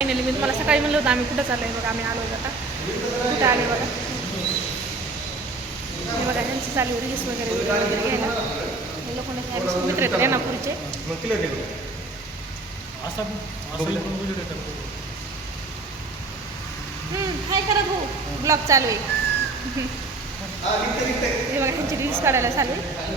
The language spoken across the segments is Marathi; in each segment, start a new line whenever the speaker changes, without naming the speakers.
फायनली मी तुम्हाला सकाळी म्हणलं होतं आम्ही कुठं चाललो आहे बघा आम्ही आलो आता. कुठं आले बघा? हे बघा ह्यांची चालू रील्स वगैरे व्हिडिओ वगैरे घ्यायला. हे लोकांना मित्र आहेत रेणापूरचे काय करत हो ब्लॉग चालू आहे. हे बघा ह्यांची रील्स काढायला चालू आहे.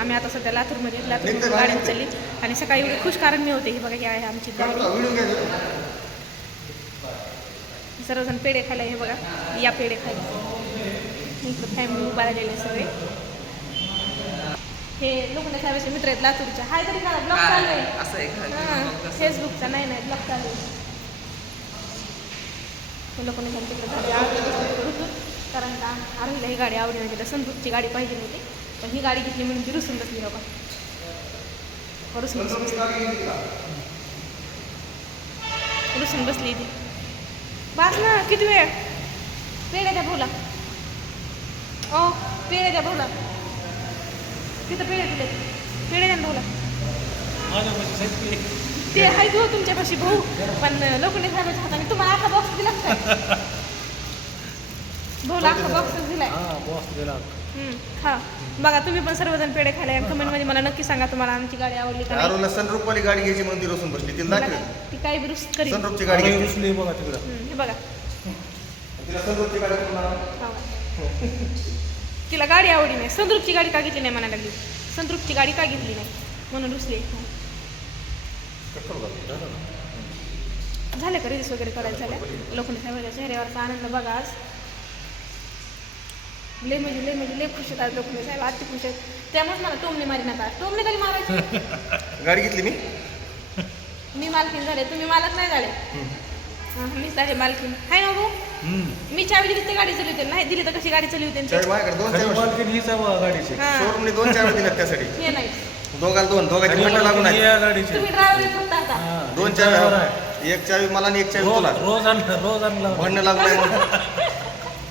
आम्ही आता सध्या लातूरमध्ये लातूर गाडी चालली. आणि सकाळी एवढी खुश कारण मी होते ही बघा ही आहे आमची गाडी. सर्वजण पेढे खायला हे बघा या पेढे खायला. इकडं फॅमिली उभा राहिलेले सगळे. हे लोखंडे साहेबाचे मित्र आहेत लातूरचे. हाय तरी का? ब्लॉग चालू आहे.
का?
हां फेसबुकचा नाही नाही ब्लॉग चालू आहे. लोकांनी तिकडे आवडली कारण का आरोहीला ही गाडी आवडी नाही तिला संतूरची गाडी पाहिजे नव्हती पण ही गाडी घेतली म्हणून ती रुसून बसली. बाबा रुसून रुसून बसली ती. बस ना किती वेळ? पेढे द्या भाऊला. ओ पेढे द्या भाऊला. तिथं पेढे दिले पेढे द्या
सगळी
ते आहे हो तुमच्यापाशी भाऊ पण लोखंडे साहेबाच्या हाताने. तुम्हाला अख्खा बॉक्स दिला भाऊला अख्खा बॉक्स दिलाय.
बॉस दिला.
खा. बघा तुम्ही पण सर्वजण पेढे खायला कमेंटमध्ये मला नक्की सांगा तुम्हाला आमची गाडी आवडली का नाही.
आरोला सनरूप वाली गाडी घ्यायची म्हणून ती रसून बसली. तिला
मला
दाखव
ती काही विरुस करीन
सनरूपची गाडी घ्यायची.
बघा तिकडं.
हम्म, हे बघा.
तिला सनरूपची गाडी?
खावा. तिला गाडी आवडली नाही. संद्रुपची गाडी का घेतली नाही म्हणायला लागली. संद्रुपची गाडी का घेतली नाही? म्हणून रुसली.
करू?
झाले. का रील्स वगैरे करायला? झाल्या लोखंड साहेबांच्या चेहऱ्यावरचा आनंद बघा आज. लय म्हणजे लय म्हणजे लय खुश आहेत लोखंड साहेब अति खुश आहेत. त्यामुळेच मला टोमने मारी नका. टोमने तरी मारायची?
गाडी घेतली मी.
मी मालकीन झाले. तुम्ही मालक नाही झाले. हां, मीच झाले मालकीन हाय ना भाऊ? मी चावी दिली ते गाडी चालवते नाही दिली तर कशी गाडी चालवते
चावी माझ्याकडे दोन चावी
मालकीण हीच आहे बघा गाडीची.
हां.
शोरूमने दोन चावी दिल्यात त्यासाठी.
हे नाही.
दोघाला दोन. दोघांची लागून
मालकीण ही
आहे
आहे गाडीची.
तुम्ही ड्रायव्हर फक्त आता.
हा,
दोन आहे.
आहे.
एक चावी मला आणि एक चावी
रोज
तुला.
रोज आणलं रोज आणलं.
भांडणं लागून आहे म्हणून.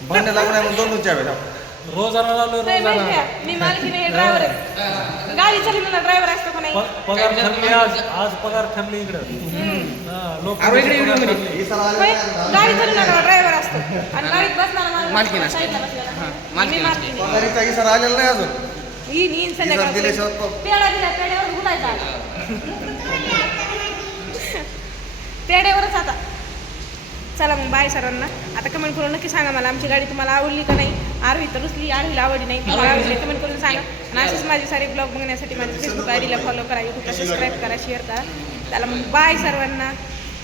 भांडणं लागून आहे म्हणून दोन दोन चावी आहेत.
रोज आणलं लावलं
नाही
रोज
माहिती
आणलं
आहे, मी मालकीन आहे ड्रायव्हर आहे गाडी चालवण्याला ड्रायव्हर असतो का नाही
प- पगार ठरली आज आज पगार ठरली इकडं हा, लोक
अरे इकडे व्हिडिओमध्ये.
ही सर आले
होय? गाडी चालवणारा ड्रायव्हर असतो आणि गाडीत बसणारा. साईडला बसलेला.
हां,
मी
मालकीण असते.
मालकीण आहे.
पगारीचा ही सर आलेला नाही अजून
येईन येईन
ही सर दिल्याशिवाय
संध्याकाळी
प-
पेढा दिला पेढ्यावर गुलायचा आता. चला मग बाय सरांना. आता कमेंट करून नक्की सांगा मला आमची गाडी तुम्हाला आवडली का नाही? आरवी तर रुसली आरवीला आवडली नाही. तुम्हाला आवडली कमेंट करून सांगा. आणि असेच माझे सारे ब्लॉग बघण्यासाठी माझ्या फेसबुक आयडीला फॉलो करा यूट्यूबला सबस्क्राईब करा शेअर करा. चला मग बाय सर्वांना